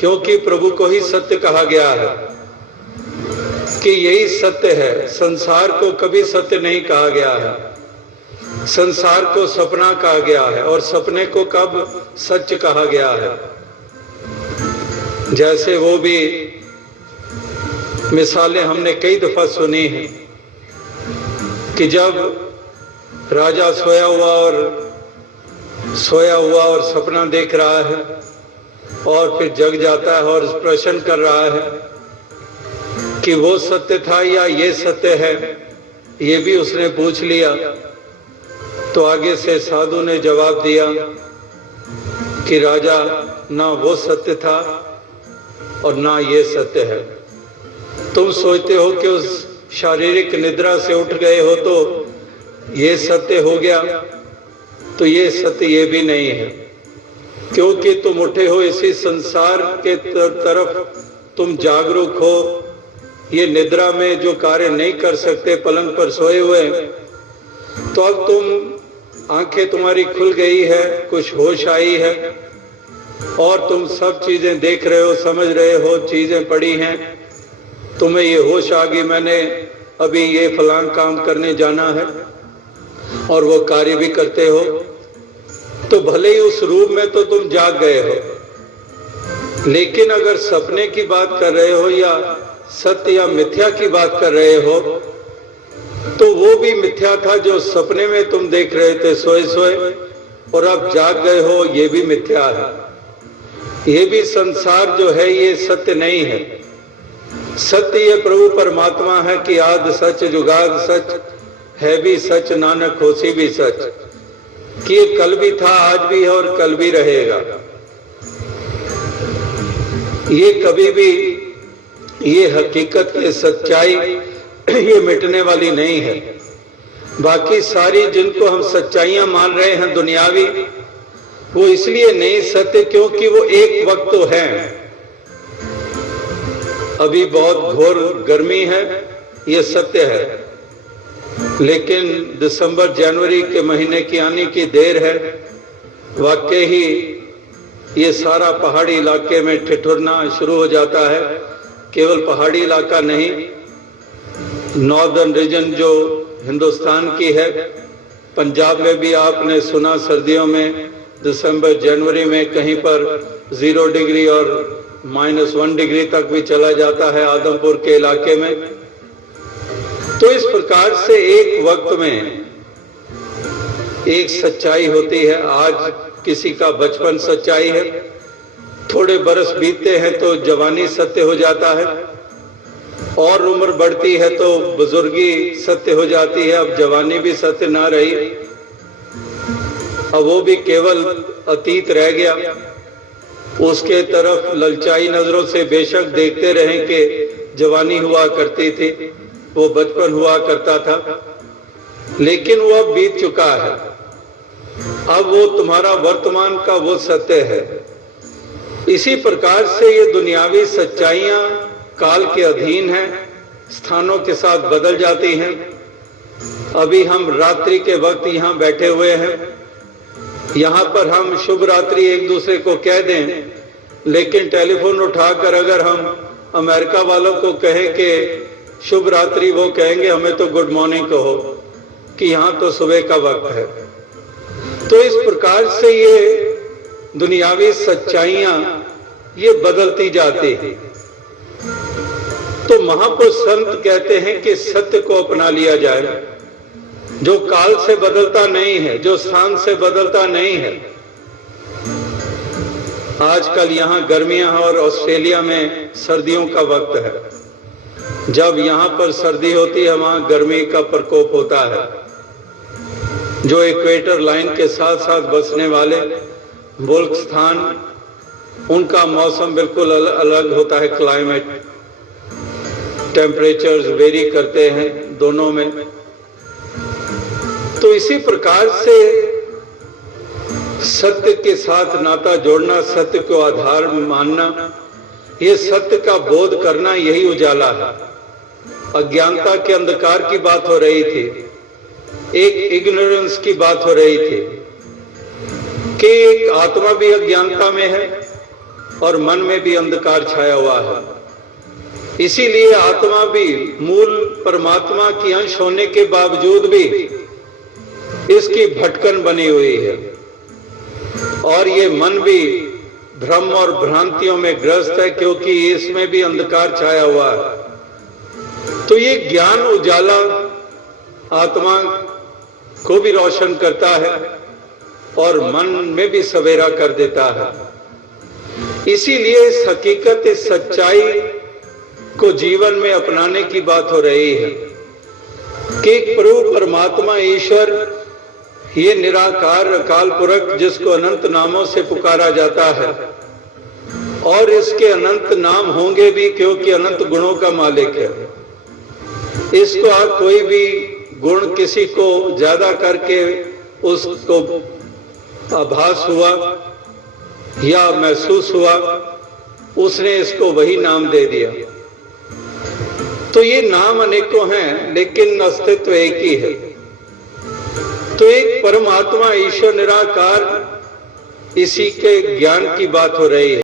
क्योंकि प्रभु को ही सत्य कहा गया है कि यही सत्य है। संसार को कभी सत्य नहीं कहा गया है, संसार को सपना कहा गया है, और सपने को कब सच कहा गया है। जैसे वो भी मिसालें हमने कई दफा सुनी हैं कि जब राजा सोया हुआ और सपना देख रहा है और फिर जग जाता है और प्रश्न कर रहा है कि वो सत्य था या ये सत्य है, ये भी उसने पूछ लिया। तो आगे से साधु ने जवाब दिया कि राजा, ना वो सत्य था और ना ये सत्य है। तुम सोचते हो कि उस शारीरिक निद्रा से उठ गए हो तो ये सत्य हो गया, तो ये सत्य ये भी नहीं है, क्योंकि तुम उठे हो इसी संसार के तरफ, तुम जागरूक हो। ये निद्रा में जो कार्य नहीं कर सकते, पलंग पर सोए हुए, तो अब तुम आंखें तुम्हारी खुल गई है, कुछ होश आई है और तुम सब चीजें देख रहे हो, समझ रहे हो, चीजें पड़ी हैं, तुम्हें ये होश आ गई मैंने अभी ये फलां काम करने जाना है, और वो कार्य भी करते हो। तो भले ही उस रूप में तो तुम जाग गए हो, लेकिन अगर सपने की बात कर रहे हो या सत्य या मिथ्या की बात कर रहे हो, तो वो भी मिथ्या था जो सपने में तुम देख रहे थे सोए सोए, और अब जाग गए हो, ये भी मिथ्या है। ये भी संसार जो है ये सत्य नहीं है। सत्य ये प्रभु परमात्मा है कि आद सच जुगाद सच है भी सच, नानक होसी भी सच, कि ये कल भी था, आज भी है और कल भी रहेगा। ये कभी भी, ये हकीकत की सच्चाई ये मिटने वाली नहीं है। बाकी सारी जिनको हम सच्चाइयां मान रहे हैं दुनियावी, वो इसलिए नहीं सत्य क्योंकि वो एक वक्त तो है। अभी बहुत घोर गर्मी है, ये सत्य है, लेकिन दिसंबर जनवरी के महीने की आने की देर है। वाकई ही ये सारा पहाड़ी इलाके में ठिठुरना शुरू हो जाता है। केवल पहाड़ी इलाका नहीं, नॉर्दर्न रीजन जो हिंदुस्तान की है, पंजाब में भी आपने सुना सर्दियों में दिसंबर जनवरी में कहीं पर 0 डिग्री और -1 डिग्री तक भी चला जाता है आदमपुर के इलाके में। तो इस प्रकार से एक वक्त में एक सच्चाई होती है। आज किसी का बचपन सच्चाई है, थोड़े बरस बीतते हैं तो जवानी सत्य हो जाता है, और उम्र बढ़ती है तो बुजुर्गी सत्य हो जाती है। अब जवानी भी सत्य ना रही, अब वो भी केवल अतीत रह गया। उसके तरफ ललचाई नजरों से बेशक देखते रहें कि जवानी हुआ करती थी, वो बचपन हुआ करता था, लेकिन वो अब बीत चुका है। अब वो तुम्हारा वर्तमान का वो सत्य है। इसी प्रकार से ये दुनियावी सच्चाइयां काल के अधीन हैं, स्थानों के साथ बदल जाती हैं। अभी हम रात्रि के वक्त यहाँ बैठे हुए हैं, यहाँ पर हम शुभ रात्रि एक दूसरे को कह दें, लेकिन टेलीफोन उठाकर अगर हम अमेरिका वालों को कहें कि शुभ रात्रि, वो कहेंगे हमें तो गुड मॉर्निंग कहो, कि यहाँ तो सुबह का वक्त है। तो इस प्रकार से ये दुनियावी सच्चाइयां ये बदलती जाती है। तो महापुरुष संत कहते हैं कि सत्य को अपना लिया जाए, जो काल से बदलता नहीं है, जो स्थान से बदलता नहीं है। आजकल यहाँ गर्मियां और ऑस्ट्रेलिया में सर्दियों का वक्त है। जब यहाँ पर सर्दी होती है, वहां गर्मी का प्रकोप होता है। जो इक्वेटर लाइन के साथ साथ बसने वाले मुल्क स्थान, उनका मौसम बिल्कुल अलग होता है। क्लाइमेट, टेम्परेचर्स वेरी करते हैं दोनों में। तो इसी प्रकार से सत्य के साथ नाता जोड़ना, सत्य को आधार मानना, ये सत्य का बोध करना, यही उजाला है। अज्ञानता के अंधकार की बात हो रही थी, एक इग्नोरेंस की बात हो रही थी कि एक आत्मा भी अज्ञानता में है और मन में भी अंधकार छाया हुआ है। इसीलिए आत्मा भी मूल परमात्मा की अंश होने के बावजूद भी इसकी भटकन बनी हुई है और ये मन भी भ्रम और भ्रांतियों में ग्रस्त है, क्योंकि इसमें भी अंधकार छाया हुआ है। तो ये ज्ञान उजाला आत्मा को भी रोशन करता है और मन में भी सवेरा कर देता है। इसीलिए इस हकीकत, इस सच्चाई को जीवन में अपनाने की बात हो रही है कि प्रभु परमात्मा ईश्वर, ये निराकार अकाल पुरख जिसको अनंत नामों से पुकारा जाता है और इसके अनंत नाम होंगे भी, क्योंकि अनंत गुणों का मालिक है। इसको आप कोई भी गुण किसी को ज्यादा करके उसको आभास हुआ या महसूस हुआ, उसने इसको वही नाम दे दिया। तो ये नाम अनेकों हैं लेकिन अस्तित्व एक ही है। तो एक परमात्मा ईश्वर निराकार, इसी के ज्ञान की बात हो रही है।